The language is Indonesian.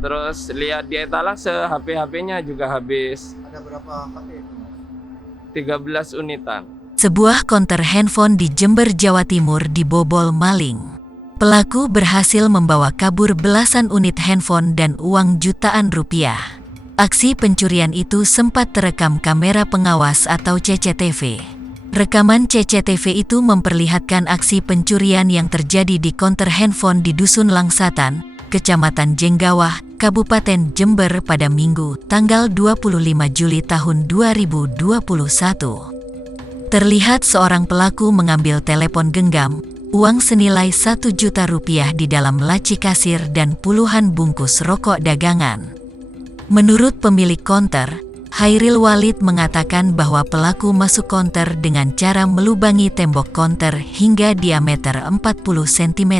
Terus lihat di etalase HP-HP-nya juga habis. Ada berapa HP itu, Mas? 13 unitan. Sebuah konter handphone di Jember, Jawa Timur dibobol maling. Pelaku berhasil membawa kabur belasan unit handphone dan uang jutaan rupiah. Aksi pencurian itu sempat terekam kamera pengawas atau CCTV. Rekaman CCTV itu memperlihatkan aksi pencurian yang terjadi di konter handphone di Dusun Langsatan, Kecamatan Jenggawah, Kabupaten Jember pada Minggu, tanggal 25 Juli tahun 2021. Terlihat seorang pelaku mengambil telepon genggam, uang senilai 1 juta rupiah di dalam laci kasir dan puluhan bungkus rokok dagangan. Menurut pemilik konter, Hairil Walid mengatakan bahwa pelaku masuk konter dengan cara melubangi tembok konter hingga diameter 40 cm.